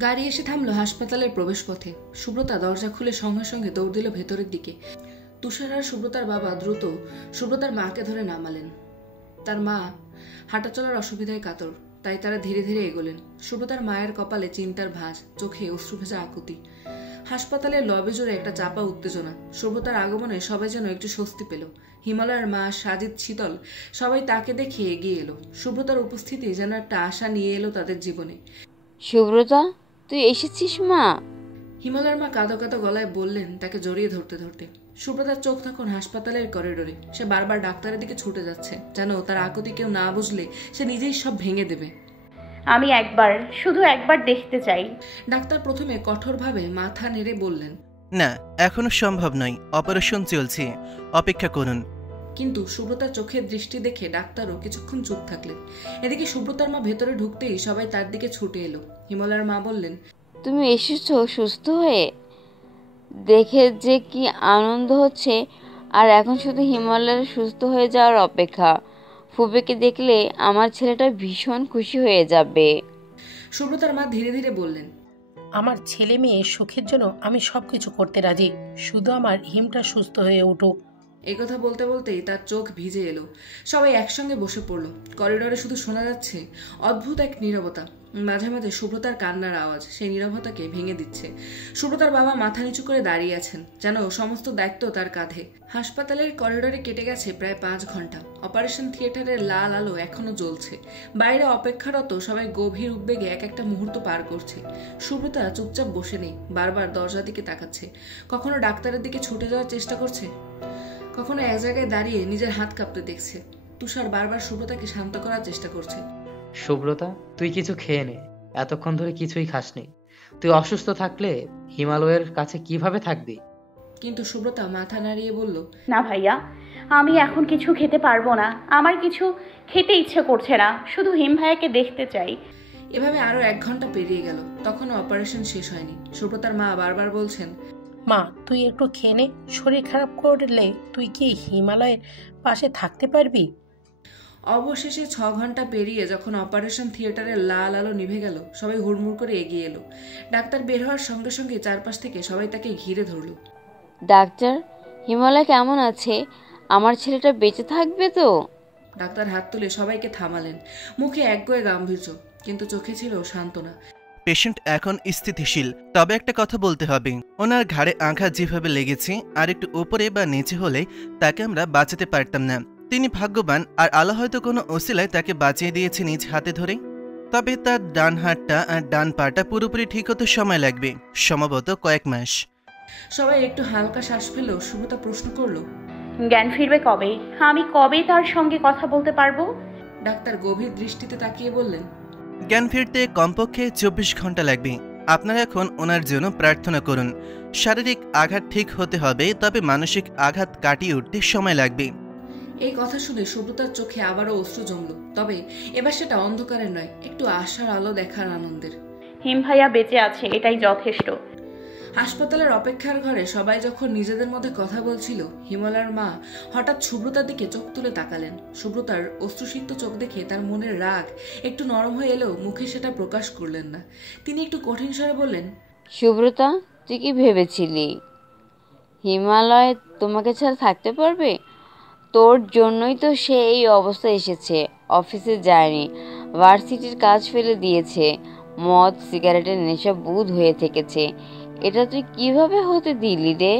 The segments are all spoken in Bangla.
গাড়ি এসে থামলো হাসপাতালের প্রবেশপথে। সুব্রতা দরজা খুলে সঙ্গে সঙ্গে দৌড় দিল ভেতরের দিকে। তুষার আর সুব্রতার বাবা দ্রুত সুব্রতার মাকে ধরে নামালেন। তার মা হাঁটা চলার অসুবিধায় কাতর, তাই তারা ধীরে ধীরে এগোলেন। সুব্রতার মায়ের কপালে চিন্তার ভাঁজ, চোখে অশ্রুভেজা আকুতি। হাসপাতালের লবে জুড়ে একটা চাপা উত্তেজনা। সুব্রতার আগমনে সবাই যেন একটু স্বস্তি পেল। হিমালয়ের মা, সাজিদ, শীতল সবাই তাকে দেখে এগিয়ে এলো। সুব্রতার উপস্থিতি যেন একটা আশা নিয়ে এলো তাদের জীবনে। সুব্রতা, তুই এসেছিস মা? হিমালয়ের মা কাঁদো কাঁদো গলায় বললেন, তাকে জড়িয়ে ধরতে ধরতে। সুব্রতার চোখ তখন হাসপাতালের করিডোরে। সে বারবার ডাক্তারের দিকে ছুটে যাচ্ছে, যেন তার আকুতি কেউ না বুঝলে সে নিজেই সব ভেঙে দেবে। আমি শুধু একবার দেখতে চাই। ডাক্তার প্রথমে কঠোরভাবে মাথা নেড়ে বললেন, না, এখনো সম্ভব নয়, অপারেশন চলছে, অপেক্ষা করুন। কিন্তু সুব্রতার চোখের দৃষ্টি দেখে ডাক্তারও কিছুক্ষণ চুপ থাকলেন। এদিকে সুব্রতার মা ভেতরে ঢুকতেই সবাই তার দিকে ছুটে এলো। হিমালয়ের মা বললেন, তুমি এসেছো সুস্থ হয়ে, দেখে যে কি আনন্দ হচ্ছে। আর এখন শুধু হিমালয়ের সুস্থ হয়ে যাওয়ার অপেক্ষা। ফুপিকে দেখলে আমার ছেলেটা ভীষণ খুশি হয়ে যাবে। সুব্রতার মা ধীরে ধীরে বললেন, আমার ছেলে মেয়ে সুখের জন্য আমি সবকিছু করতে রাজি, শুধু আমার হিমটা সুস্থ হয়ে উঠুক। একথা বলতে বলতেই তার চোখ ভিজে এলো। সবাই একসঙ্গে বসে পড়ল। করিডোরে শুধু শোনা যাচ্ছে অদ্ভুত এক নীরবতা। মাঝে মাঝে সুব্রতার কান্নার আওয়াজ সেই নীরবতাকে ভেঙে দিচ্ছে। সুব্রতার বাবা মাথা নিচু করে দাঁড়িয়ে আছেন, যেন সমস্ত দায়িত্ব তার কাঁধে। হাসপাতালের করিডোরে কেটে গেছে প্রায় 5 ঘন্টা। অপারেশন থিয়েটারের লাল আলো এখনো জ্বলছে। বাইরে অপেক্ষারত সবাই গভীর উদ্বেগে এক একটা মুহূর্ত পার করছে। সুব্রতা চুপচাপ বসে নেই, বারবার দরজার দিকে তাকাচ্ছে। কখনো ডাক্তারের দিকে ছুটে যাওয়ার চেষ্টা করছে, কখনো এক জায়গায় দাঁড়িয়ে নিজের হাত কাঁপতে দেখছে। তুষার বারবার সুব্রতাকে শান্ত করার চেষ্টা করছে। সুব্রতা, তুই কিছু খেয়ে নে, এতক্ষণ ধরে কিছুই খাসনি। তুই অসুস্থ থাকলে হিমালয়ের কাছে কিভাবে থাকবি? কিন্তু সুব্রতা মাথা নাড়িয়ে বলল, না ভাইয়া, আমি এখন কিছু খেতে পারবো না। আমার কিছু খেতে ইচ্ছে করছে না, শুধু হিম ভাইয়াকে দেখতে চাই। এভাবে আরো 1 ঘন্টা পেরিয়ে গেল, তখনও অপারেশন শেষ হয়নি। সুব্রতার মা বারবার বলছেন, মা তুই একটু খেয়ে নে, শরীর খারাপ করলে তুই কি হিমালয়ের পাশে থাকতে পারবি? অবশেষে 6 ঘন্টা পেরিয়ে যখন অপারেশন থিয়েটারের লাল আলো নিভে গেল, সবাই হুড়মুড় করে এগিয়ে এলো। ডাক্তার বের হওয়ার সঙ্গে সঙ্গে চারপাশ থেকে সবাই তাকে ঘিরে ধরল। ডাক্তার, হিমালয় কেমন আছে? আমার ছেলেটা বেঁচে থাকবে তো? ডাক্তার হাত তুলে সবাইকে থামালেন। মুখে একগুঁয়ে গাম্ভীর্য, কিন্তু চোখে ছিল সান্ত্বনা। পেশেন্ট এখন স্থিতিশীল, তবে একটা কথা বলতে হবে, ওনার ঘাড়ে আঘাত যেভাবে লেগেছে আর একটু উপরে বা নিচে হলে তাকে আমরা বাঁচাতে পারতাম না। তিনি ভাগ্যবান, আর আল্লাহ হয়তো কোনো ওসিলায় তাকে বাঁচিয়ে দিয়েছে নিজ হাতে ধরে। তবে তার ডান হাতটা আর ডান পাটা পুরোপুরি ঠিক হতে সময় লাগবে, সম্ভবত কয়েক মাস। সবাই একটু হালকা শ্বাস ফেলল। সুব্রতা প্রশ্ন করল, জ্ঞান ফিরবে কবে? আমি কবে তার সঙ্গে কথা বলতে পারবো? ডাক্তার গভীর দৃষ্টিতে তাকিয়ে বললেন, জ্ঞান ফিরতে কমপক্ষে 24 ঘন্টা লাগবে। আপনারা এখন ওনার জন্য প্রার্থনা করুন। শারীরিক আঘাত ঠিক হতে হবে, তবে মানসিক আঘাত কাটিয়ে উঠতে সময় লাগবে। এই কথা শুনে সুব্রতার চোখে আবারও অশ্রু জমল। তবে এবার সেটা অন্ধকারের নয়, একটু আশার আলো দেখার আনন্দের। হিম ভাইয়া বেঁচে আছে, এটাই যথেষ্ট। হাসপাতালের অপেক্ষার ঘরে সবাই যখন নিজেদের মধ্যে কথা বলছিল, হিমালয়ের মা হঠাৎ সুব্রতার দিকে চোখ তুলে তাকালেন। সুব্রতার অশ্রুসিক্ত চোখ দেখে তার মনের রাগ একটু নরম হয়ে এলেও মুখে সেটা প্রকাশ করলেন না। তিনি একটু কঠিন স্বরে বললেন, সুব্রতা, তুই কি ভেবেছিলি হিমালয় তোমাকে ছাড়া থাকতে পারবে? তোর জন্যই তো সে এই অবস্থায় এসেছে। অফিসে যায়নি, ভার্সিটির কাজ ফেলে দিয়েছে, মদ সিগারেটের নেশা বুঁদ হয়ে থেকেছে। এটা তুই কিভাবে হতে দিলি রে?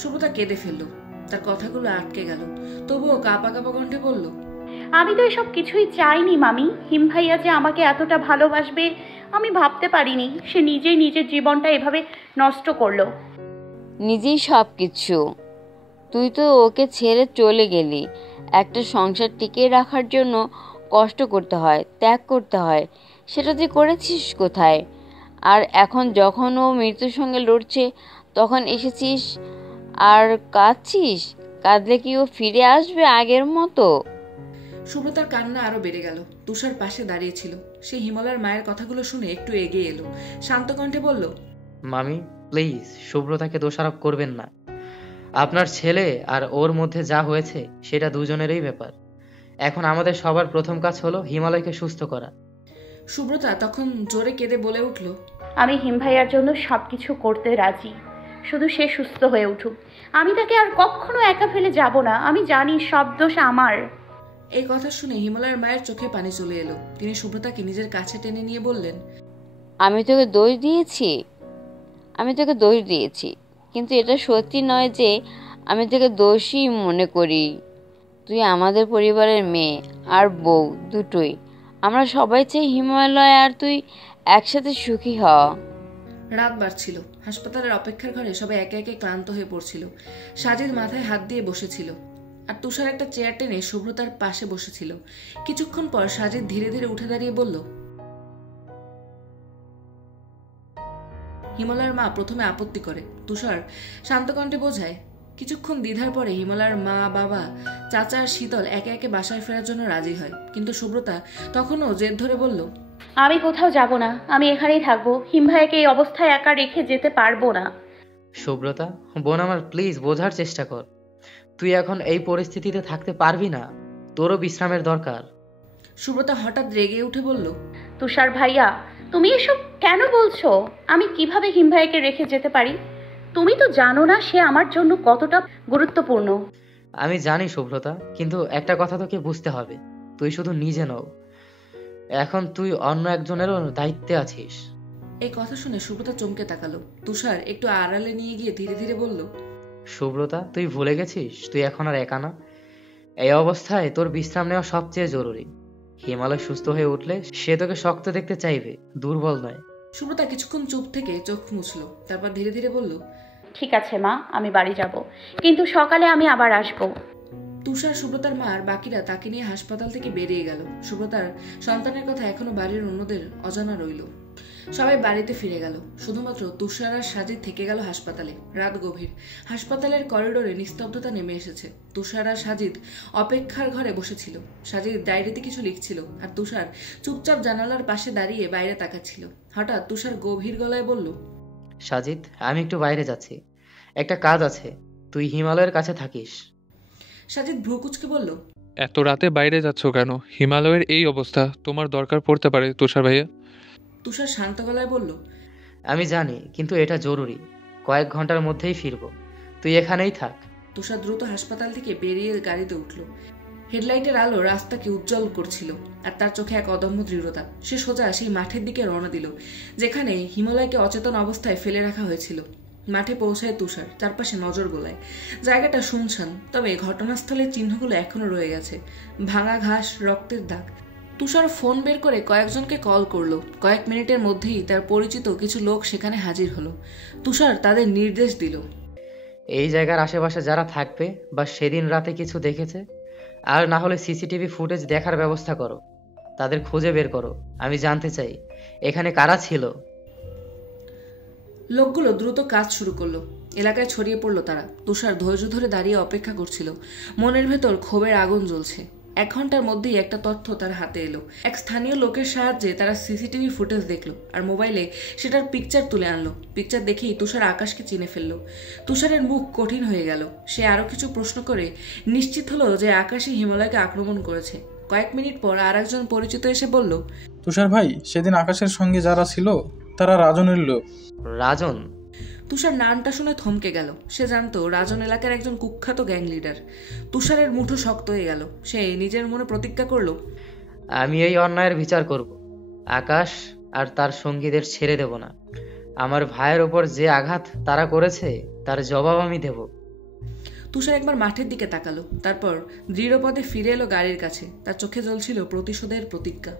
সুব্রতা কেঁদে ফেলল। তার কথাগুলো আটকে গেল, তবুও কাঁপা কাঁপা কণ্ঠে বলল, আমি তো এসব কিছুই চাইনি মামি। হিম ভাইয়া যে আমাকে এতটা ভালোবাসবে আমি ভাবতে পারিনি। সে নিজেই নিজের জীবনটা এভাবে নষ্ট করলো। নিজেই সব কিছু। তুই তো ওকে ছেড়ে চলে গেলি। একটা সংসার টিকিয়ে রাখার জন্য কষ্ট করতে হয়, ত্যাগ করতে হয়। সেটা তুই করেছিস কোথায়? আর এখন যখন ও মৃত্যুর সঙ্গে লড়ছে, তখন এসেছিস আর কাঁদছিস? কাঁদলে কি ও ফিরে আসবে আগের মতো? সুব্রতার কান্না আরো বেড়ে গেল। তুষার পাশে দাঁড়িয়েছিল। সে হিমালয়ের মায়ের কথাগুলো শুনে একটু এগিয়ে এলো। শান্ত কণ্ঠে বলল, মামি প্লিজ, সুব্রতাকে দোষারোপ করবেন না। আপনার ছেলে আর ওর মধ্যে যা হয়েছে সেটা দুজনেরই ব্যাপার। এখন আমাদের সবার প্রথম কাজ হলো হিমালয়কে সুস্থ করা। সুব্রতা তখন জোরে কেঁদে বলে উঠল, আমি হিম ভাইয়ার জন্য সব কিছু করতে রাজি, শুধু সে সুস্থ হয়ে উঠুক। আমি তাকে আর কখনো একা ফেলে যাব না। আমি জানি সব দোষ আমার। এই কথা শুনে হিমালয়ের মায়ের চোখে পানি চলে এলো। তিনি সুব্রতাকে নিজের কাছে টেনে নিয়ে বললেন, আমি তোকে দোষ দিয়েছি, কিন্তু এটা সত্যি নয় যে আমি তোকে দোষী মনে করি। তুই আমাদের পরিবারের মেয়ে আর বউ দুটোই। আমরা সবাই চাই হিমালয় আর তুই একসাথে সুখী হ। রাত বাড়ছিল। হাসপাতালের অপেক্ষার ঘরে সবাই একে একে ক্লান্ত হয়ে পড়ছিল। সাজিদ মাথায় হাত দিয়ে বসেছিল, আর তুষার একটা চেয়ার টেনে সুব্রতার পাশে বসেছিল। কিছুক্ষণ পর সাজিদ ধীরে ধীরে উঠে দাঁড়িয়ে বলল, হিমালয়ের মা প্রথমে আপত্তি করে। তুষার শান্ত কণ্ঠে বোঝায়। কিছুক্ষণ দ্বিধার পরে হিমালয়ের মা, বাবা, চাচা আর শীতল একে একে বাসায় ফেরার জন্য রাজি হয়। কিন্তু সুব্রতা তখনও জেদ ধরে বলল, আমি কোথাও যাব না, আমি এখানেই থাকবো। হিম ভাইয়াকে এই অবস্থায় একা রেখে যেতে পারবো না। সুব্রতা, বোন আমার, প্লিজ বোঝার চেষ্টা কর। তুই এখন এই পরিস্থিতিতে থাকতে পারবি না, তোরও বিশ্রামের দরকার। সুব্রতা হঠাৎ রেগে উঠে বলল, তুষার ভাইয়া, তুমি এসব কেন বলছো? আমি কিভাবে হিম ভাইয়াকে রেখে যেতে পারি? তুমি তো জানো না সে আমার জন্য কতটা গুরুত্বপূর্ণ। আমি জানি সুব্রতা, কিন্তু একটা কথা তোকে বুঝতে হবে, তুই শুধু নিজে নও, এখন তুই অন্য একজনেরও দায়িত্বে আছিস। এই কথা শুনে সুব্রতা চমকে তাকালো। তুষার একটু আড়ালে নিয়ে গিয়ে ধীরে ধীরে বলল, সুব্রতা, তুই ভুলে গেছিস তুই এখন আর একা না। এই অবস্থায় তোর বিশ্রাম নেওয়া সবচেয়ে জরুরি। হিমালয় সুস্থ হয়ে উঠলে সে তোকে শক্ত দেখতে চাইবে, দুর্বল নয়। সুব্রতা কিছুক্ষণ চুপ থেকে চোখ মুছল, তারপর ধীরে ধীরে বলল, ঠিক আছে মা, আমি বাড়ি যাব, কিন্তু সকালে আমি আবার আসবো। তুষার, সুব্রতার মা আর বাকিরা তাকে নিয়ে হাসপাতাল থেকে বেরিয়ে গেল। সুব্রতার সন্তানের কথা এখনো বাড়ির অন্যদের অজানা রইল। সবাই বাড়িতে ফিরে গেল, শুধুমাত্র তুষার আর সাজিদ থেকে গেল হাসপাতালে। রাত গভীর। হাসপাতালের করিডোরে নিস্তব্ধতা নেমে এসেছে। তুষার আর সাজিদ অপেক্ষার ঘরে বসেছিল। সাজিদ ডায়েরিতে কিছু লিখছিল, আর তুষার চুপচাপ জানালার পাশে দাঁড়িয়ে বাইরে তাকাচ্ছিল। হঠাৎ তুষার গভীর গলায় বলল, সাজিদ, আমি একটু বাইরে যাচ্ছি, একটা কাজ আছে, তুই হিমালয়ের কাছে থাকিস। সাজিদ ভ্রু কুঁচকে বলল, এত রাতে বাইরে যাচ্ছ কেন? হিমালয়ের এই অবস্থা, তোমার দরকার পড়তে পারে তুষার ভাইয়া। তুষার শান্ত গলায় বলল, আমি জানি, কিন্তু এটা জরুরি, কয়েক ঘন্টার মধ্যেই ফিরবো, তুই এখানেই থাক। তুষার দ্রুত হাসপাতাল থেকে বেরিয়ে গাড়িতে উঠল। হেডলাইটের আলো রাস্তাকে উজ্জ্বল করছিল, আর তার চোখে এক অদম্য দৃঢ়তা। সে সোজা সেই মাঠের দিকে রওনা দিল যেখানে হিমালয়কে অচেতন অবস্থায় ফেলে রাখা হয়েছিল। মাঠে পৌঁছায় তুষার, চারপাশে নজর গোলায়। জায়গাটা শুনশান, তবে ঘটনাস্থলের চিহ্নগুলো এখনো রয়ে গেছে, ভাঙা ঘাস, রক্তের দাগ। তুষার ফোন বের করে কয়েকজনকে কল করলো। কয়েক মিনিটের মধ্যেই তার পরিচিত কিছু লোক সেখানে হাজির হলো। তুষার তাদের নির্দেশ দিল, এই জায়গার আশেপাশে যারা থাকবে বা সেদিন রাতে কিছু দেখেছে, আর না হলে সিসিটিভি ফুটেজ দেখার ব্যবস্থা করো, তাদের খুঁজে বের করো। আমি জানতে চাই এখানে কারা ছিল। লোকগুলো দ্রুত কাজ শুরু করলো। এলাকায় ছড়িয়ে পড়লো তারা। তুষার ধৈর্য ধরে দাঁড়িয়ে অপেক্ষা করছিল। মনের ভেতর ক্ষোভের আগুন জ্বলছে। 1 ঘন্টার মধ্যেই একটা তথ্য তার হাতে এলো। এক স্থানীয় লোকের সাহায্যে তারা সিসিটিভি ফুটেজ দেখলো, আর মোবাইলে সেটার পিকচার তুলে আনলো। পিকচার দেখেই তুষার আকাশকে চিনে ফেললো। তুষারের মুখ কঠিন হয়ে গেল। সে আরো কিছু প্রশ্ন করে নিশ্চিত হলো যে আকাশই হিমালয়কে আক্রমণ করেছে। কয়েক মিনিট পর আর একজন পরিচিত এসে বলল, তুষার ভাই, সেদিন আকাশের সঙ্গে যারা ছিল তারা রাজনের লোক। রাজন? তুষার নামটা শুনে থমকে গেল। সে জানতো রাজন এলাকার একজন কুখ্যাত গ্যাং লিডার। তুষারের মুঠো শক্ত হয়ে গেল। সে নিজের মনে প্রতিজ্ঞা করল, আমি এই অন্যায়ের বিচার করব। আকাশ আর তার সঙ্গীদের ছেড়ে দেব না। আমার ভাইয়ের ওপর যে আঘাত তারা করেছে তার জবাব আমি দেব। তুষার একবার মাঠের দিকে তাকালো, তারপর দৃঢ়পদে ফিরে এলো গাড়ির কাছে। তার চোখে জ্বলছিল প্রতিশোধের প্রতিজ্ঞা।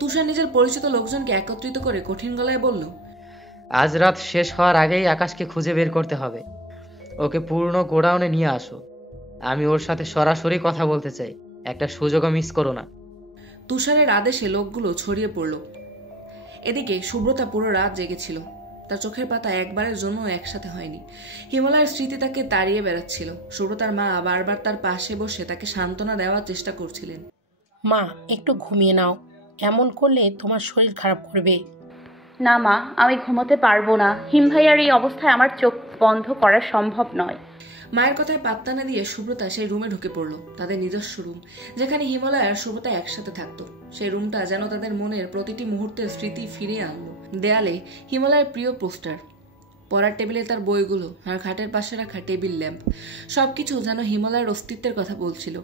তুষার নিজের পরিচিত লোকজনকে একত্রিত করে কঠিন গলায় বলল, আজ রাত শেষ হওয়ার আগেই আকাশকে খুঁজে বের করতে হবে। ওকে পূর্ণ গোডাউনে নিয়ে আসো। আমি ওর সাথে সরাসরি কথা বলতে চাই। একটা সুযোগও মিস করো না। তুষারের আদেশে লোকগুলো ছড়িয়ে পড়ল। এদিকে সুব্রতা পুরো রাত জেগেছিল। তার চোখের পাতা একবারের জন্য একসাথে হয়নি। হিমালয়ের স্মৃতি তাকে তাড়িয়ে বেড়াচ্ছিল। সুব্রতার মা বারবার তার পাশে বসে তাকে সান্ত্বনা দেওয়ার চেষ্টা করছিলেন। মা, একটু ঘুমিয়ে নাও, এমন করলে তোমার শরীর খারাপ করবে। না মা, আমি ঘুমোতে পারবো না। হিম ভাইয়ার এই অবস্থায় আমার চোখ বন্ধ করা সম্ভব নয়। মায়ের কথায় পাত্তা না দিয়ে সুব্রতা সেই রুমে ঢুকে পড়লো, তাদের নিজস্ব রুম, যেখানে হিমালয় আর সুব্রতা একসাথে থাকতো। সেই রুমটা যেন তাদের মনের প্রতিটি মুহূর্তের স্মৃতি ফিরিয়ে আনলো। দেয়ালে হিমালয়ের প্রিয় পোস্টার, পড়ার টেবিলে তার বইগুলো, আর খাটের পাশে রাখা টেবিল ল্যাম্প, সবকিছু যেন হিমালয়ের অস্তিত্বের কথা বলছিল।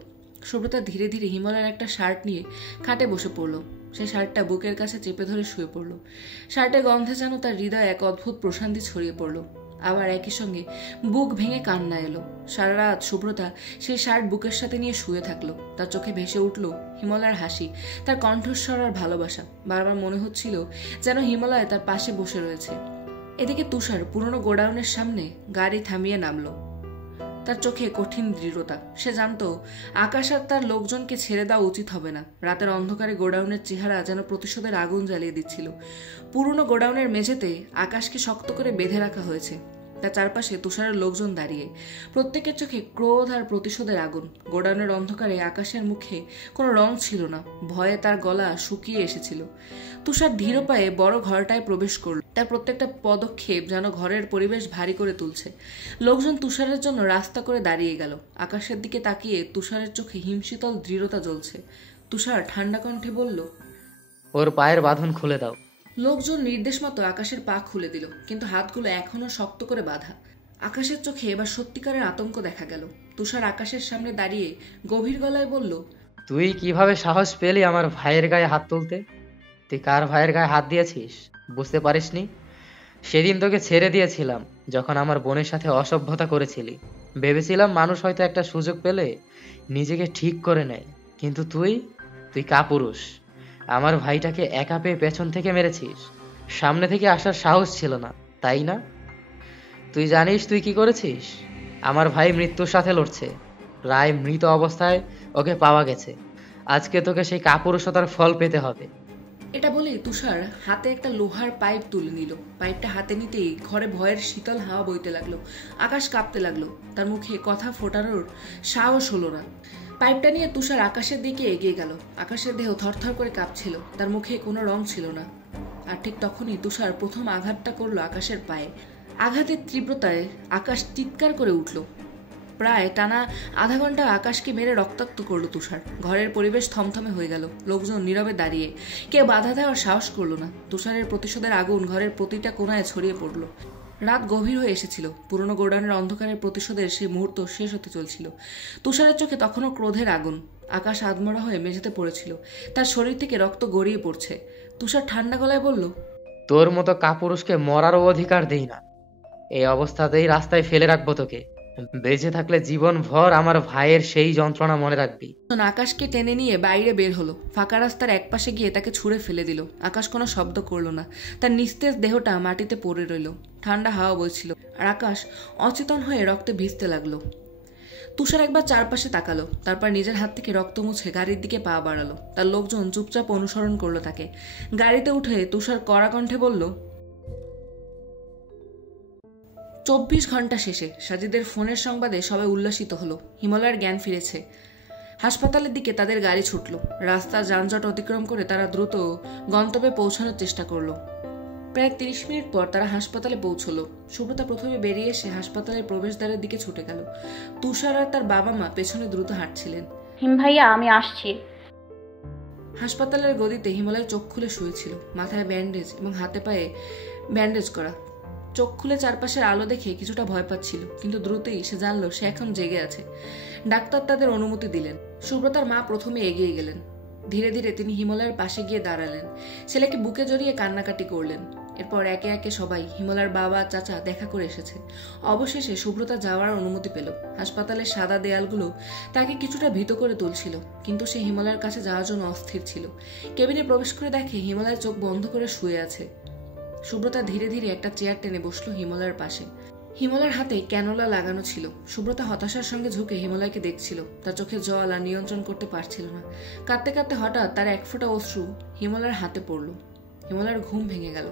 সুব্রতা ধীরে ধীরে হিমালয়ের একটা শার্ট নিয়ে খাটে বসে পড়ল। সেই শার্টটা বুকের কাছে চেপে ধরে শুয়ে পড়ল। শার্টের গন্ধে যেন তার হৃদয়ে এক অদ্ভুত প্রশান্তি ছড়িয়ে পড়ল। আবার একই সঙ্গে বুক ভেঙে কান্না এলো। সারা রাত সুব্রতা সেই শার্ট বুকের সাথে নিয়ে শুয়ে থাকলো। তার চোখে ভেসে উঠল হিমালয়ের হাসি, তার কণ্ঠস্বর আর ভালোবাসা। বারবার মনে হচ্ছিল যেন হিমালয় তার পাশে বসে রয়েছে। এদিকে তুষার পুরনো গোডাউনের সামনে গাড়ি থামিয়ে নামলো। তার চোখে কঠিন দৃঢ়তা। সে জানতো আকাশ আর তার লোকজনকে ছেড়ে দেওয়া উচিত হবে না। রাতের অন্ধকারে গোডাউনের চেহারা যেন প্রতিশোধের আগুন জ্বালিয়ে দিচ্ছিল। পুরনো গোডাউনের মেঝেতে আকাশকে শক্ত করে বেঁধে রাখা হয়েছে। তার চারপাশে তুষারের লোকজন দাঁড়িয়ে, প্রত্যেকের চোখে ক্রোধ আর প্রতিশোধের আগুন। গোডাউনের অন্ধকারে আকাশের মুখে কোনো রং ছিল না, ভয়ে তার গলা শুকিয়ে এসেছিল। তুষার ধীর পায়ে বড় ঘরটায় প্রবেশ করল। তার প্রত্যেকটা পদক্ষেপ যেন ঘরের পরিবেশ ভারী করে তুলছে। লোকজন তুষারের জন্য রাস্তা করে দাঁড়িয়ে গেল। আকাশের দিকে তাকিয়ে তুষারের চোখে হিমশীতল দৃঢ়তা জ্বলছে। তুষার ঠান্ডা কণ্ঠে বলল, ওর পায়ের বাঁধন খুলে দাও। লোকজন নির্দেশ মতো আকাশের পা খুলে দিল, কিন্তু হাতগুলো এখনো শক্ত করে বাঁধা। আকাশের চোখে এবার সত্যিকারের আতঙ্ক দেখা গেল। তুষার আকাশের সামনে দাঁড়িয়ে গভীর গলায় বলল, তুই কিভাবে সাহস পেলি আমার ভাইয়ের গায়ে হাত তুলতে? তুই কার ভাইয়ের গায়ে হাত দিয়েছিস বুঝতে পারিসনি? সেদিন তোকে ছেড়ে দিয়েছিলাম যখন আমার বোনের সাথে অসভ্যতা করেছিলি। ভেবেছিলাম মানুষ হয়তো একটা সুযোগ পেলে নিজেকে ঠিক করে নেয়, কিন্তু তুই কাপুরুষ। আমার ভাইটাকে একা পেয়ে পেছন থেকে মেরেছিস। সামনে থেকে আসার সাহস ছিল না, তাই না? তুই জানিস তুই কি করেছিস? আমার ভাই মৃত্যুর সাথে লড়ছে। প্রায় মৃত অবস্থায় ওকে পাওয়া গেছে। আজকে তোকে সেই কাপুরুষতার ফল পেতে হবে। এটা বলেই তুষার হাতে একটা লোহার পাইপ তুলে নিল। পাইপটা হাতে নিতেই ঘরে ভয়ের শীতল হাওয়া বইতে লাগলো। আকাশ কাঁপতে লাগলো। তার মুখে কথা ফোটানোর সাহস হলো না। পাইপটা নিয়ে তুষার আকাশের দিকে এগিয়ে গেল। আকাশের দেহ থরথর করে কাঁপছিল। তার মুখে কোনো রং ছিল না। আর ঠিক তখনই তুষার প্রথম আঘাতটা করলো আকাশের পায়ে। আঘাতের তীব্রতায় আকাশ চিৎকার করে উঠল। প্রায় টানা আধা ঘন্টা আকাশকে মেরে রক্তাক্ত করলো তুষার। ঘরের পরিবেশ থমথমে হয়ে গেল। লোকজন নীরবে দাঁড়িয়ে, কেউ বাধা দেওয়ার সাহস করলো না। তুষারের প্রতিশোধের আগুন ঘরের প্রতিটা কোণায় ছড়িয়ে পড়ল। রাত গভীর হয়ে এসেছিল। পুরনো গোডাউনের অন্ধকারের প্রতিশোধের সেই মুহূর্ত শেষ হতে চলছিল। তুষারের চোখে তখনও ক্রোধের আগুন। আকাশ আধমরা হয়ে মেঝেতে পড়েছিল। তার শরীর থেকে রক্ত গড়িয়ে পড়ছে। তুষার ঠান্ডা গলায় বলল, তোর মতো কাপুরুষকে মরারও অধিকার দেই না। এই অবস্থাতেই রাস্তায় ফেলে রাখবো তোকে। বেঁচে থাকলে জীবন ভর আমার ভাইয়ের সেই যন্ত্রণা মনে রাখবি। আকাশকে টেনে নিয়ে বাইরে বের হলো। ফাঁকা রাস্তার একপাশে গিয়ে তাকে ছুঁড়ে ফেলে দিল। আকাশ কোনো শব্দ করলো না। তার নিস্তেজ দেহটা মাটিতে পড়ে রইল। ঠান্ডা হাওয়া বইছিল আর আকাশ অচেতন হয়ে রক্তে ভিজতে লাগলো। তুষার একবার চারপাশে তাকালো, তারপর নিজের হাত থেকে রক্ত মুছে গাড়ির দিকে পা বাড়ালো। তার লোকজন চুপচাপ অনুসরণ করলো তাকে। গাড়িতে উঠে তুষার কড়া কণ্ঠে বলল, 24 ঘন্টা শেষে সাজিদের ফোনের সংবাদে সবাই উল্লাসিত হলো। হিমালয়ের জ্ঞান ফিরেছে। হাসপাতালের দিকে তাদের গাড়ি ছুটল। রাস্তার যানজট অতিক্রম করে তারা দ্রুত গন্তব্যে পৌঁছানোর চেষ্টা করলো। প্রায় 30 মিনিট পর তারা হাসপাতালে পৌঁছলো। সুব্রতা প্রথমে বেরিয়ে এসে হাসপাতালের প্রবেশদ্বারের দিকে ছুটে গেল। তুষার আর তার বাবা মা পেছনে দ্রুত হাঁটছিলেন। হিম ভাইয়া, আমি আসছি। হাসপাতালের গদিতে হিমালয় চোখ খুলে শুয়েছিল। মাথায় ব্যান্ডেজ এবং হাতে পায়ে ব্যান্ডেজ করা। চোখ খুলে চারপাশের আলো দেখে কিছুটা ভয় পাচ্ছিল, কিন্তু দ্রুতই সে জানলো সে এখন জেগে আছে। ডাক্তার তাদের অনুমতি দিলেন। সুব্রতার মা প্রথমে এগিয়ে গেলেন। ধীরে ধীরে তিনি হিমালয়ের পাশে গিয়ে দাঁড়ালেন। ছেলেকে বুকে জড়িয়ে কান্নাকাটি করলেন। এরপর একে একে সবাই, হিমালয়ের বাবা, চাচা দেখা করে এসেছে। অবশেষে সুব্রতা যাওয়ার অনুমতি পেল। হাসপাতালের সাদা দেয়ালগুলো তাকে কিছুটা ভীত করে তুলছিল, কিন্তু সে হিমালয়ের কাছে যাওয়ার জন্য অস্থির ছিল। কেবিনে প্রবেশ করে দেখে হিমালয় চোখ বন্ধ করে শুয়ে আছে। সুব্রতা ধীরে ধীরে একটা চেয়ার টেনে বসলো হিমালয়ের পাশে। হিমালয়ের হাতে ক্যানোলা লাগানো ছিল। সুব্রতা হতাশার সঙ্গে ঝুঁকে হিমালয়কে দেখছিল। তার চোখে জল আর নিয়ন্ত্রণ করতে পারছিল না। কাঁদতে কাঁদতে হঠাৎ তার এক ফোঁটা অশ্রু হিমালয়ের হাতে পড়ল। হিমালয়ের ঘুম ভেঙে গেল।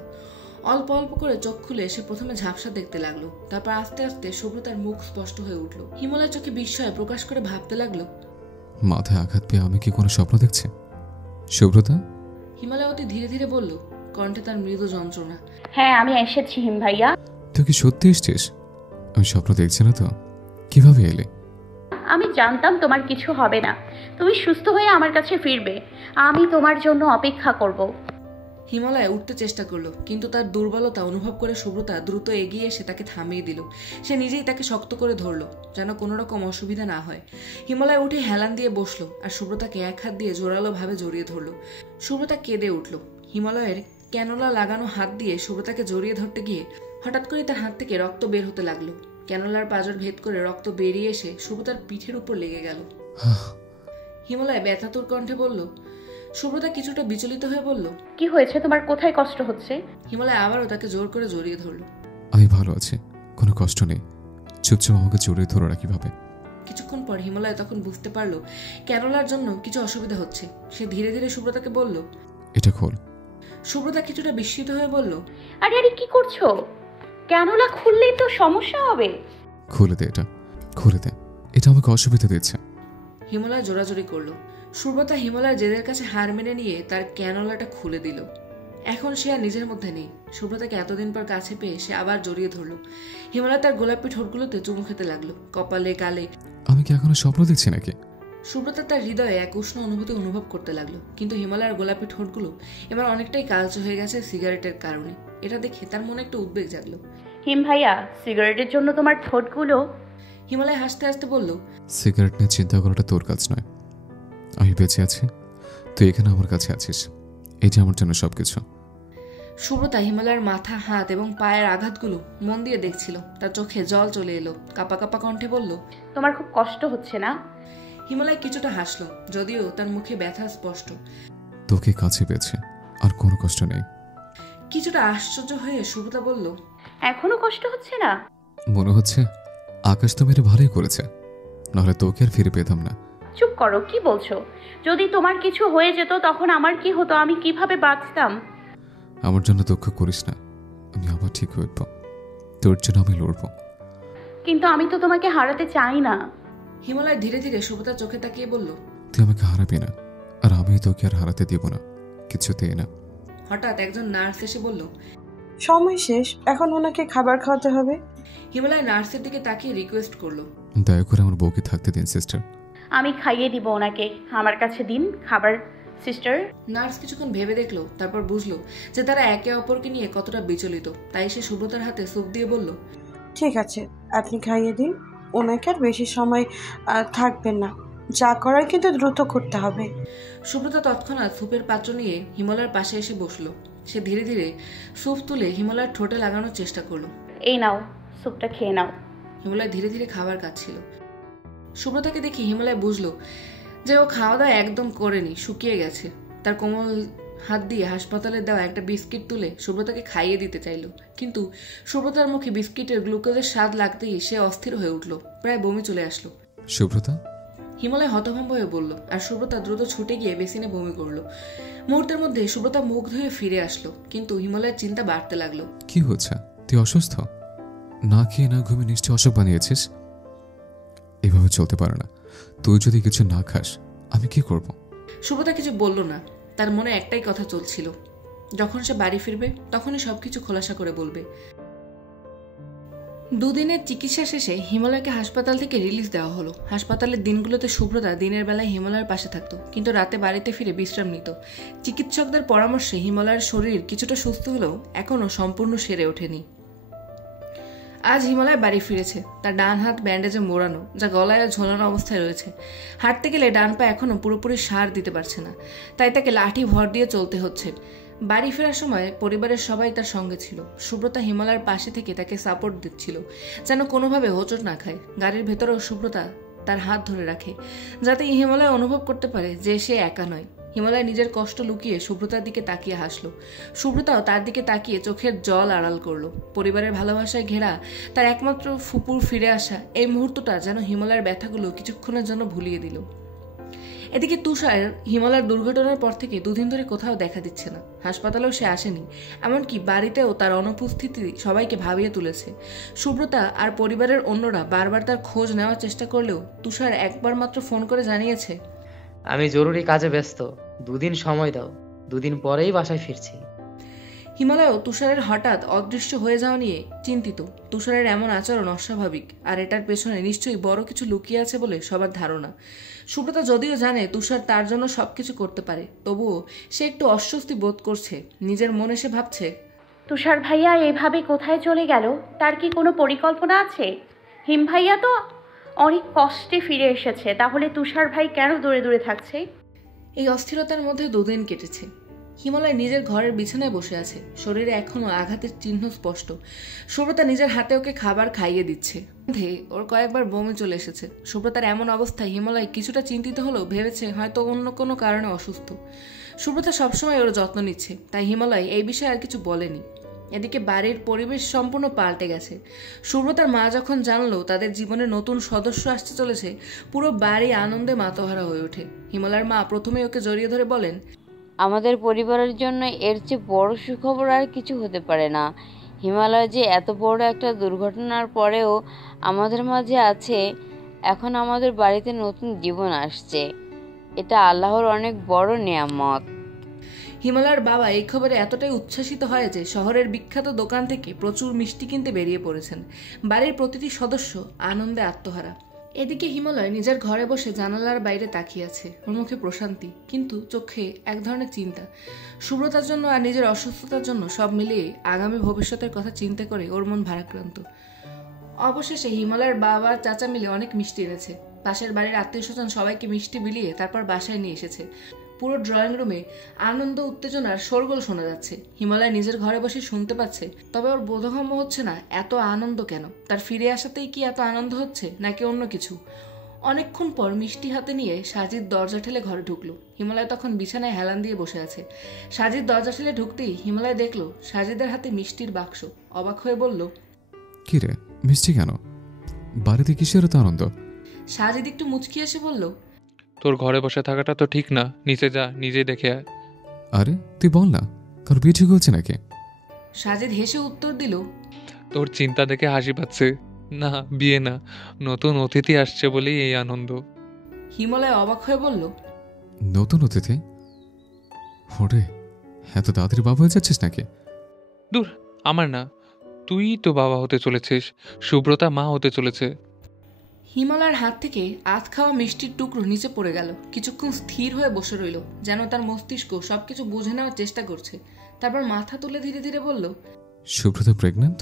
অল্প অল্প করে চোখ খুলে সে প্রথমে ঝাপসা দেখতে লাগলো। তারপর আস্তে আস্তে সুব্রতার মুখ স্পষ্ট হয়ে উঠল। হিমালয়ের চোখে বিস্ময় প্রকাশ করে ভাবতে লাগলো, মাথায় আঘাত পেয়ে আমি কি কোনো স্বপ্ন দেখছি? সুব্রতা? হিমালয় অতি ধীরে ধীরে বলল, কণ্ঠে তার মৃদু যন্ত্রণা। হ্যাঁ, আমি এসেছি হিম ভাইয়া। তুই কি সত্যি এসছিস? আমি স্বপ্ন দেখছি না তো? কিভাবে এলে? আমি জানতাম তোমার কিছু হবে না, তুমি সুস্থ হয়ে আমার কাছে ফিরবে। আমি তোমার জন্য অপেক্ষা করব। হিমালয় উঠতে চেষ্টা করলো, কিন্তু তার দুর্বলতা অনুভব করে সুব্রতা দ্রুত এগিয়ে এসে তাকে থামিয়ে দিল। সে নিজেই তাকে শক্ত করে ধরলো, যেন কোনো রকম অসুবিধা না হয়। হিমালয় উঠে হেলান দিয়ে বসলো আর সুব্রতাকে এক হাত দিয়ে জোরালো ভাবে জড়িয়ে ধরলো। সুব্রতা কেঁদে উঠল। হিমালয়ের ক্যানোলা লাগানো হাত দিয়ে সুব্রতাকে জড়িয়ে ধরতে গিয়ে হঠাৎ করে তার হাত থেকে রক্ত বের হতে লাগলো। ক্যানোলার পাঁজর ভেদ করে রক্ত বেরিয়ে এসে সুব্রতার পিঠের উপর লেগে গেল। হিমালয় ব্যথাতুর কণ্ঠে বলল। সুব্রতা কিছুটা বিচলিত হয়ে বলল, কি হয়েছে তোমার? কোথায় কষ্ট হচ্ছে? হিমালয় আবারও তাকে জোর করে জড়িয়ে ধরল। আমি ভালো আছি, কোনো কষ্ট নেই। চুপচাপ আমাকে জড়িয়ে ধরো না কিভাবে? কিছুক্ষণ পর হিমালয় তখন বুঝতে পারলো ক্যানোলার জন্য কিছু অসুবিধা হচ্ছে। সে ধীরে ধীরে সুব্রতাকে বলল, এটা খোল। সুব্রতা কিছুটা বিস্মিত হয়ে বলল, আরে আরে কি করছো? ক্যানোলা খুললেই তো সমস্যা হবে। খুলে দে এটা, খুলে দে, এটা আমাকে অসুবিধা দিচ্ছে। হিমালয় জোরাজোরি করলো। সুব্রতা হিমালয়ের জেদের কাছে হার মেনে নিয়ে তার ক্যানোলাটা খুলে দিল। এখন সে আর নিজের মধ্যে নেই। সুব্রতাকে এতদিন পর কাছে পেয়ে সে আবার জড়িয়ে ধরলো। হিমালয় তার গোলাপি ঠোঁটগুলোতে চুমু খেতে লাগলো, কপালে গালে। আমি কি এখনো স্বপ্ন দেখছি নাকি? সুব্রতা তার হৃদয়ে এক উষ্ণ অনুভূতি অনুভব করতে লাগলো, কিন্তু হিমালয়ের গোলাপি ঠোঁটগুলো এবার অনেকটাই কালচে হয়ে গেছে সিগারেটের কারণে। এটা দেখে তার মনে একটু উদ্বেগ জাগলো। হিম ভাইয়া, সিগারেটের জন্য তোমার ঠোঁটগুলো। হিমালয় হাসতে হাসতে বলল, সিগারেট নিয়ে চিন্তা করাটা তোর কাজ নয়। আমি বেঁচে আছি, তুই এখানে আমার কাছে আছিস, এই যে আমার জন্য সবকিছু। সুব্রতা হিমালয়ের মাথা, হাত এবং পায়ের আঘাতগুলো মন দিয়ে দেখছিল। তার চোখে জল চলে এলো। কাপা কাপা কণ্ঠে বলল, তোমার খুব কষ্ট হচ্ছে না? হিমালয় কিছুটা হাসলো, যদিও তার মুখে ব্যথা স্পষ্ট। তোকে কাছে পেয়েছে, আর কোনো কষ্ট নেই। কিছুটা আশ্চর্য হয়ে সুব্রতা বলল, এখনো কষ্ট হচ্ছে না? মনে হচ্ছে আকাশ তো মেরে ভালোই করেছে, নাহলে তোকে আর ফিরে পেতাম না। চুপ করো, কি বলছো? যদি তোমার কিছু হয়ে যেত তখন আমার কি হতো? আমি কিভাবে বাঁচতাম? আমার জন্য দুঃখ করিস না, আমি আবার ঠিক হয়ে উঠবো, তোর জন্য আমি লড়বো। কিন্তু আমি তো তোমাকে হারাতে চাই না। হিমালয় ধীরে ধীরে সুব্রতার চোখে তাকিয়ে বলল, তুই আমাকে হারাবি না, আর আমি তোকে আর হারাতে দিব না, কিছুতেই না। হঠাৎ একজন নার্স এসে বলল, সময় শেষ, এখন ওনাকে খাবার খাওয়াতে হবে। হিমালয় নার্সের দিকে তাকিয়ে রিকোয়েস্ট করলো, দয়া করে আমার বউকে থাকতে দিন সিস্টার। আমি খাইয়ে দিব ওনাকে, আমার কাছে দিন খাবার সিস্টার। নার্স কিছুক্ষণ ভেবে দেখলো, তারপর বুঝলো যে তারা একে অপরকে নিয়ে কতটা বিচলিত। তাই সে সুব্রতার হাতে স্যুপ দিয়ে বলল, ঠিক আছে, আপনি খাইয়ে দিন। ওনাকে আর বেশি সময় থাকবেন না, যা করার কিন্তু দ্রুত করতে হবে। সুব্রতা তৎক্ষণাৎ স্যুপের পাত্র নিয়ে হিমালয়ের পাশে এসে বসলো। সে ধীরে ধীরে স্যুপ তুলে হিমালয়ের ঠোঁটে লাগানোর চেষ্টা করলো। এই নাও, স্যুপটা খেয়ে নাও। হিমালয় ধীরে ধীরে খাবার খাচ্ছিল। সুব্রতাকে দেখে হিমালয় বুঝলো যে ও খাওয়া দাওয়া একদম করেনি, শুকিয়ে গেছে। তার কোমল হাত দিয়ে হাসপাতালে দেওয়া একটা বিস্কিট তুলে সুব্রতাকে খাইয়ে দিতে চাইল, কিন্তু সুব্রতার মুখে বিস্কিটের গ্লুকোজের স্বাদ লাগতেই সে অস্থির হয়ে উঠল, প্রায় বমি চলে আসলো। সুব্রতা? হিমালয় হতভম্ব হয়ে বলল, আর সুব্রতা দ্রুত ছুটে গিয়ে বেসিনে বমি করলো। মুহূর্তের মধ্যে সুব্রতা মুখ ধুয়ে ফিরে আসলো, কিন্তু হিমালয়ের চিন্তা বাড়তে লাগলো। কি হচ্ছে? তুই অসুস্থ? না খেয়ে না ঘুমিয়ে নিশ্চয় অসুখ বানিয়েছিস। এভাবে চলতে পারে না, তুই যদি কিছু না খাস আমি কি করব? সুব্রতা কিছু বলল না। তার মনে একটাই কথা চলছিল, যখন সে বাড়ি ফিরবে তখনই সবকিছু খোলাসা করে বলবে। দুদিনের চিকিৎসা শেষে হিমালয়কে হাসপাতাল থেকে রিলিজ দেওয়া হলো। হাসপাতালের দিনগুলোতে সুব্রতা দিনের বেলায় হিমালয়ের পাশে থাকতো, কিন্তু রাতে বাড়িতে ফিরে বিশ্রাম নিত। চিকিৎসকদের পরামর্শে হিমালয়ের শরীর কিছুটা সুস্থ হলেও এখনও সম্পূর্ণ সেরে ওঠেনি। আজ হিমালয় বাড়ি ফিরেছে। তার ডান হাত ব্যান্ডেজে মোড়ানো, যা গলায় ঝোলানো অবস্থায় রয়েছে। হাঁটতে গেলে ডান পা এখনও পুরোপুরি সার দিতে পারছে না, তাই তাকে লাঠি ভর দিয়ে চলতে হচ্ছে। বাড়ি ফেরার সময় পরিবারের সবাই তার সঙ্গে ছিল। সুব্রতা হিমালয়ের পাশে থেকে তাকে সাপোর্ট দিচ্ছিল, যেন কোনোভাবে হোঁচট না খায়। গাড়ির ভেতরেও সুব্রতা তার হাত ধরে রাখে, যাতে হিমালয় অনুভব করতে পারে যে সে একা নয়। হিমালয় নিজের কষ্ট লুকিয়ে সুব্রতার দিকে তাকিয়ে হাসলো। সুব্রতাও তার দিকে তাকিয়ে চোখের জল আড়াল করলো। পরিবারের ভালোবাসায় ঘেরা তার একমাত্র ফুপুর ফিরে আসা এই মুহূর্তটা যেন হিমালয়ের ব্যথাগুলো কিছুক্ষণের জন্য ভুলিয়ে দিল। এদিকে তুষার হিমালয়ের দুর্ঘটনার পর থেকে দুদিন ধরে কোথাও দেখা দিচ্ছে না। হাসপাতালেও সে আসেনি, এমনকি বাড়িতেও তার অনুপস্থিতি সবাইকে ভাবিয়ে তুলেছে। সুব্রতা আর পরিবারের অন্যরা বারবার তার খোঁজ নেওয়ার চেষ্টা করলেও তুষার একবার মাত্র ফোন করে জানিয়েছে, আমি জরুরি কাজে ব্যস্ত, দুদিন সময় দাও, দুদিন পরেই বাসায় ফিরছি। হিমালয়ও তুষারের হঠাৎ অদৃশ্য হয়ে যাওয়া নিয়ে চিন্তিত। তুষারের এমন আচরণ অস্বাভাবিক, আর এটার পেছনে নিশ্চয়ই বড় কিছু লুকিয়ে আছে বলে সবার ধারণা। সুব্রতা যদিও জানে তুষার তার জন্য সবকিছু করতে পারে, তবুও সে একটু অস্বস্তি বোধ করছে। নিজের মনে সে ভাবছে, তুষার ভাইয়া এভাবে কোথায় চলে গেল? তার কি কোনো পরিকল্পনা আছে? হিম ভাইয়া তো অনেক কষ্টে ফিরে এসেছে, তাহলে তুষার ভাই কেন দূরে দূরে থাকছে? এই অস্থিরতার মধ্যে 2 দিন কেটেছে। হিমালয় নিজের ঘরের বিছানায় বসে আছে, শরীরে এখনো আঘাতের চিহ্ন স্পষ্ট। সুব্রতা নিজের হাতে ওকে খাবার খাইয়ে দিচ্ছে। ওর কয়েকবার বমি চলে এসেছে। সুব্রতার এমন অবস্থায় হিমালয় কিছুটা চিন্তিত হলেও ভেবেছে হয়তো অন্য কোনো কারণে অসুস্থ। সুব্রতা সবসময় ওর যত্ন নিচ্ছে, তাই হিমালয় এই বিষয়ে আর কিছু বলেনি। এদিকে বাড়ির পরিবেশ সম্পূর্ণ পাল্টে গেছে। সুব্রতার মা যখন জানলো তাদের জীবনে নতুন সদস্য আসতে চলেছে, পুরো বাড়ি আনন্দে মাতোহারা হয়ে ওঠে। হিমালয়ের মা প্রথমে ওকে জড়িয়ে ধরে বলেন, আমাদের পরিবারের জন্য এর চেয়ে বড় সুখবর আর কিছু হতে পারে না। হিমালয় যে এত বড় একটা দুর্ঘটনার পরেও আমাদের মাঝে আছে, এখন আমাদের বাড়িতে নতুন জীবন আসছে, এটা আল্লাহর অনেক বড় নেয়ামত। হিমালয়ের বাবা এই খবরে এতটাই উচ্ছ্বাসিত হয় যে শহরের বিখ্যাত দোকান থেকে প্রচুর মিষ্টি কিনতে বেরিয়ে পড়েছেন। বাড়ির প্রতিটি সদস্য আনন্দে আত্মহারা। এদিকে হিমালয় নিজের ঘরে বসে জানালার বাইরে তাকিয়ে আছে। ওর মুখে প্রশান্তি, কিন্তু চোখে এক ধরনের চিন্তা। সুব্রতার জন্য আর নিজের অসুস্থতার জন্য সব মিলিয়ে আগামী ভবিষ্যতের কথা চিন্তা করে ওর মন ভারাক্রান্ত। অবশেষে হিমালয়ের বাবা আর চাচা মিলে অনেক মিষ্টি এনেছে। পাশের বাড়ির আত্মীয় স্বজন সবাইকে মিষ্টি বিলিয়ে তারপর বাসায় নিয়ে এসেছে। পুরো ড্রয়িং রুমে আনন্দ উত্তেজনার শোরগোল শোনা যাচ্ছে। হিমালয় নিজের ঘরে বসে শুনতে পাচ্ছে, তবে ওর বোধগম্য হচ্ছে না এত আনন্দ কেন। তার ফিরে আসাতেই কি এত আনন্দ হচ্ছে, নাকি অন্য কিছু? অনেকক্ষণ পর মিষ্টি হাতে নিয়ে সাজিদ দরজা ঠেলে ঘরে ঢুকলো। হিমালয় তখন বিছানায় হেলান দিয়ে বসে আছে। সাজিদ দরজা ঠেলে ঢুকতেই হিমালয় দেখলো সাজিদের হাতে মিষ্টির বাক্স। অবাক হয়ে বলল, কি রে, মিষ্টি কেন? বাড়িতে কিসের এত আনন্দ? সাজিদ একটু মুচকি এসে বলল, তোর ঘরে বসে থাকাটা তো ঠিক না, নিচে যা, নিজে দেখে আয়। আরে তুই বল না, কার বিয়ে ঠিক হচ্ছে নাকি? সাজিদ হেসে উত্তর দিল, তোর চিন্তা দেখে হাসি পাচ্ছে। না, বিয়ে না, নতুন অতিথি আসছে বলেই এই আনন্দ। হিমালয় অবাক হয়ে বলল, নতুন অতিথি? ওরে, এত তাড়াতাড়ি বাবা হয়ে যাচ্ছিস নাকি? দূর, আমার না, তুই তো বাবা হতে চলেছিস, সুব্রতা মা হতে চলেছে। হিমালয়ের হাত থেকে আধ খাওয়া মিষ্টির টুকরো নিচে পড়ে গেল। কিছুক্ষণ স্থির হয়ে বসে রইল, যেন তার মস্তিষ্ক সবকিছু বুঝে নেওয়ার চেষ্টা করছে। তারপর মাথা তুলে ধীরে ধীরে বলল, সুব্রতা প্রেগন্যান্ট?